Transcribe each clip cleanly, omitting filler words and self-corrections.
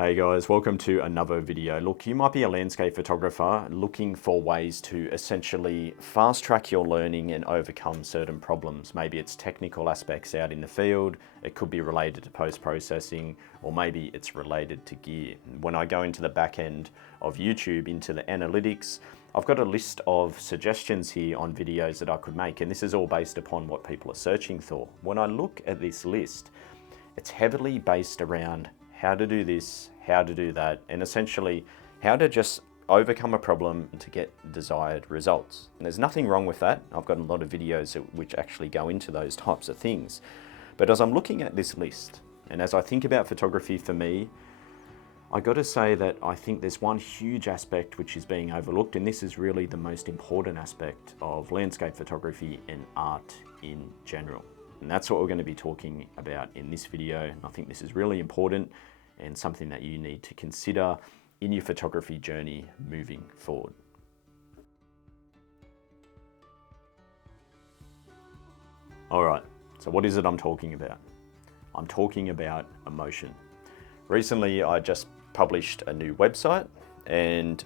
Hey guys, welcome to another video. Look, you might be a landscape photographer looking for ways to essentially fast track your learning and overcome certain problems. Maybe it's technical aspects out in the field, it could be related to post-processing, or maybe it's related to gear. When I go into the back end of YouTube, into the analytics, I've got a list of suggestions here on videos that I could make, and this is all based upon what people are searching for. When I look at this list, it's heavily based around how to do this, how to do that, and essentially how to just overcome a problem to get desired results. And there's nothing wrong with that. I've got a lot of videos which actually go into those types of things. But as I'm looking at this list, and as I think about photography for me, I got to say that I think there's one huge aspect which is being overlooked, and this is really the most important aspect of landscape photography and art in general. And that's what we're going to be talking about in this video. And I think this is really important and something that you need to consider in your photography journey moving forward. All right, so what is it I'm talking about? I'm talking about emotion. Recently, I just published a new website, and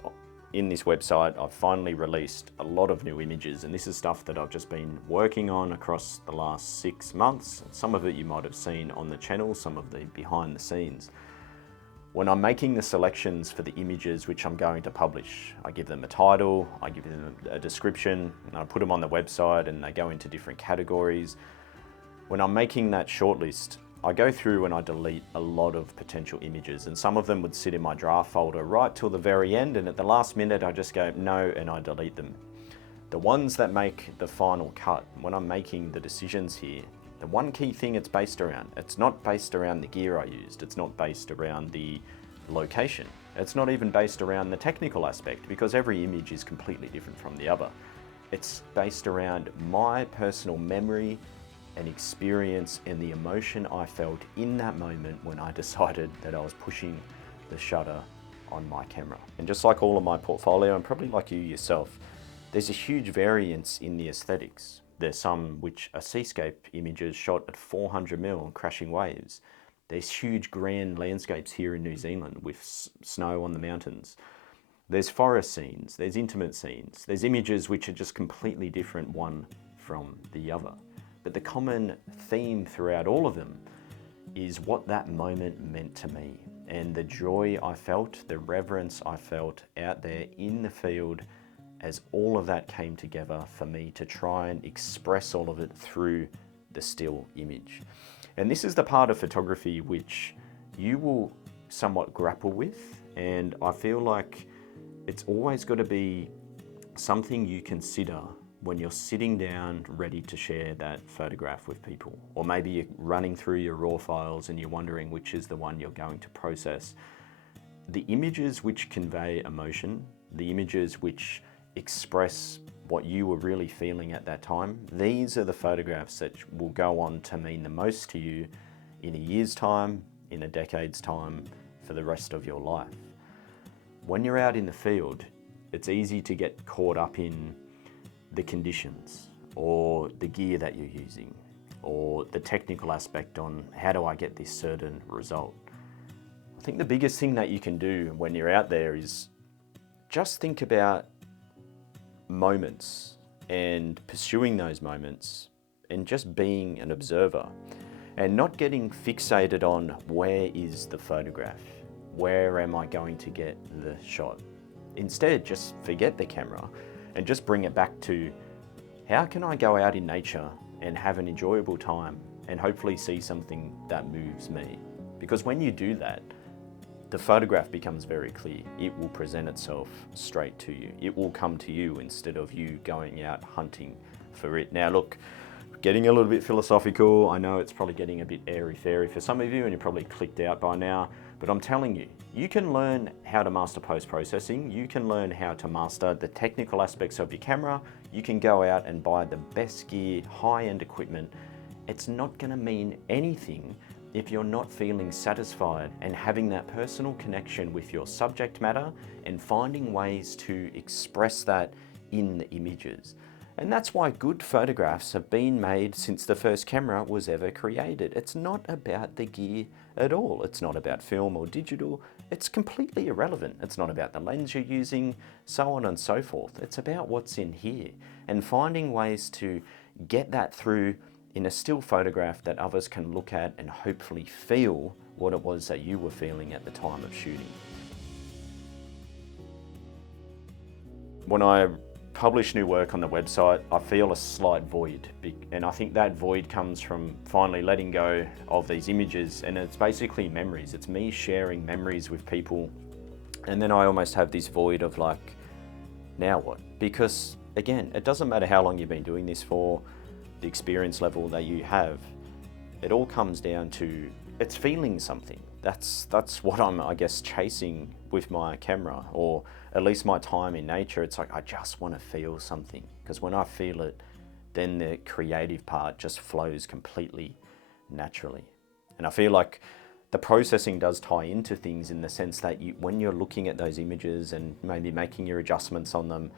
in this website, I've finally released a lot of new images, and this is stuff that I've just been working on across the last 6 months. Some of it you might have seen on the channel, some of the behind the scenes. When I'm making the selections for the images which I'm going to publish, I give them a title, I give them a description, and I put them on the website and they go into different categories. When I'm making that shortlist, I go through and I delete a lot of potential images, and some of them would sit in my draft folder right till the very end, and at the last minute I just go no and I delete them. The ones that make the final cut, when I'm making the decisions here, the one key thing it's based around, it's not based around the gear I used, it's not based around the location, it's not even based around the technical aspect, because every image is completely different from the other. It's based around my personal memory and experience and the emotion I felt in that moment when I decided that I was pushing the shutter on my camera. And just like all of my portfolio, and probably like you yourself, there's a huge variance in the aesthetics. There's some which are seascape images shot at 400mm on crashing waves. There's huge grand landscapes here in New Zealand with snow on the mountains. There's forest scenes, there's intimate scenes, there's images which are just completely different one from the other. But the common theme throughout all of them is what that moment meant to me, and the joy I felt, the reverence I felt out there in the field as all of that came together for me to try and express all of it through the still image. And this is the part of photography which you will somewhat grapple with, and I feel like it's always got to be something you consider when you're sitting down ready to share that photograph with people. Or maybe you're running through your raw files and you're wondering which is the one you're going to process. The images which convey emotion, the images which express what you were really feeling at that time, these are the photographs that will go on to mean the most to you in a year's time, in a decade's time, for the rest of your life. When you're out in the field, it's easy to get caught up in the conditions or the gear that you're using or the technical aspect on how do I get this certain result. I think the biggest thing that you can do when you're out there is just think about moments and pursuing those moments and just being an observer and not getting fixated on where is the photograph, where am I going to get the shot. Instead, just forget the camera and just bring it back to how can I go out in nature and have an enjoyable time and hopefully see something that moves me. Because when you do that, the photograph becomes very clear. It will present itself straight to you. It will come to you instead of you going out hunting for it. Now look, getting a little bit philosophical, I know it's probably getting a bit airy-fairy for some of you and you're probably clicked out by now, but I'm telling you, you can learn how to master post-processing, you can learn how to master the technical aspects of your camera, you can go out and buy the best gear, high-end equipment. It's not gonna mean anything if you're not feeling satisfied and having that personal connection with your subject matter and finding ways to express that in the images. And that's why good photographs have been made since the first camera was ever created. It's not about the gear at all. It's not about film or digital. It's completely irrelevant. It's not about the lens you're using, so on and so forth. It's about what's in here and finding ways to get that through in a still photograph that others can look at and hopefully feel what it was that you were feeling at the time of shooting. When I publish new work on the website, I feel a slight void, and I think that void comes from finally letting go of these images, and it's basically memories. It's me sharing memories with people, and then I almost have this void of like, now what? Because again, it doesn't matter how long you've been doing this for, the experience level that you have, it all comes down to it's feeling something. That's what I'm, I guess, chasing with my camera, or at least my time in nature. It's like I just want to feel something, because when I feel it, then the creative part just flows completely naturally. And I feel like the processing does tie into things in the sense that when you're looking at those images and maybe making your adjustments on them,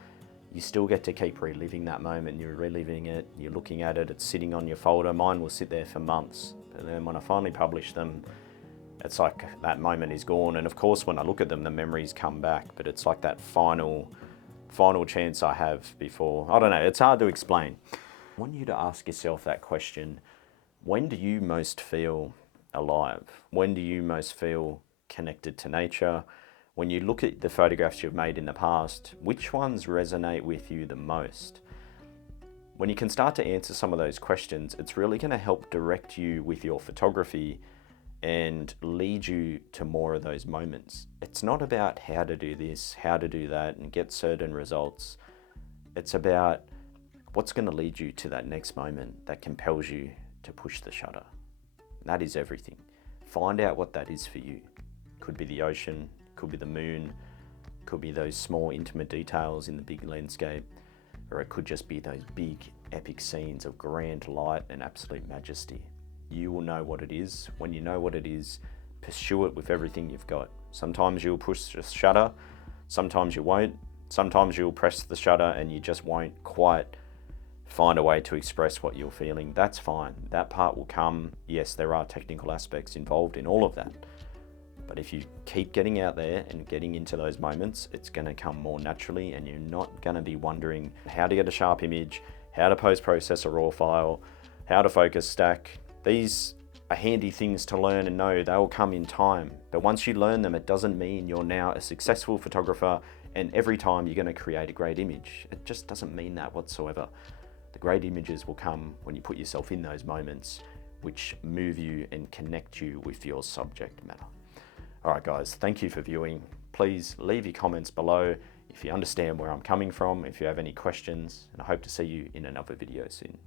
you still get to keep reliving that moment. You're reliving it, you're looking at it, it's sitting on your folder. Mine will sit there for months. And then when I finally publish them, it's like that moment is gone. And of course, when I look at them, the memories come back, but it's like that final chance I have before, I don't know, it's hard to explain. I want you to ask yourself that question: when do you most feel alive? When do you most feel connected to nature? When you look at the photographs you've made in the past, which ones resonate with you the most? When you can start to answer some of those questions, it's really going to help direct you with your photography and lead you to more of those moments. It's not about how to do this, how to do that, and get certain results. It's about what's going to lead you to that next moment that compels you to push the shutter. That is everything. Find out what that is for you. Could be the ocean, could be the moon, could be those small intimate details in the big landscape, or it could just be those big epic scenes of grand light and absolute majesty. You will know what it is. When you know what it is, pursue it with everything you've got. Sometimes you'll push the shutter, sometimes you won't. Sometimes you'll press the shutter and you just won't quite find a way to express what you're feeling. That's fine. That part will come. Yes, there are technical aspects involved in all of that. But if you keep getting out there and getting into those moments, it's going to come more naturally, and you're not going to be wondering how to get a sharp image, how to post-process a raw file, how to focus stack. These are handy things to learn and know. They will come in time. But once you learn them, it doesn't mean you're now a successful photographer and every time you're going to create a great image. It just doesn't mean that whatsoever. The great images will come when you put yourself in those moments which move you and connect you with your subject matter. All right, guys, thank you for viewing. Please leave your comments below if you understand where I'm coming from, if you have any questions, and I hope to see you in another video soon.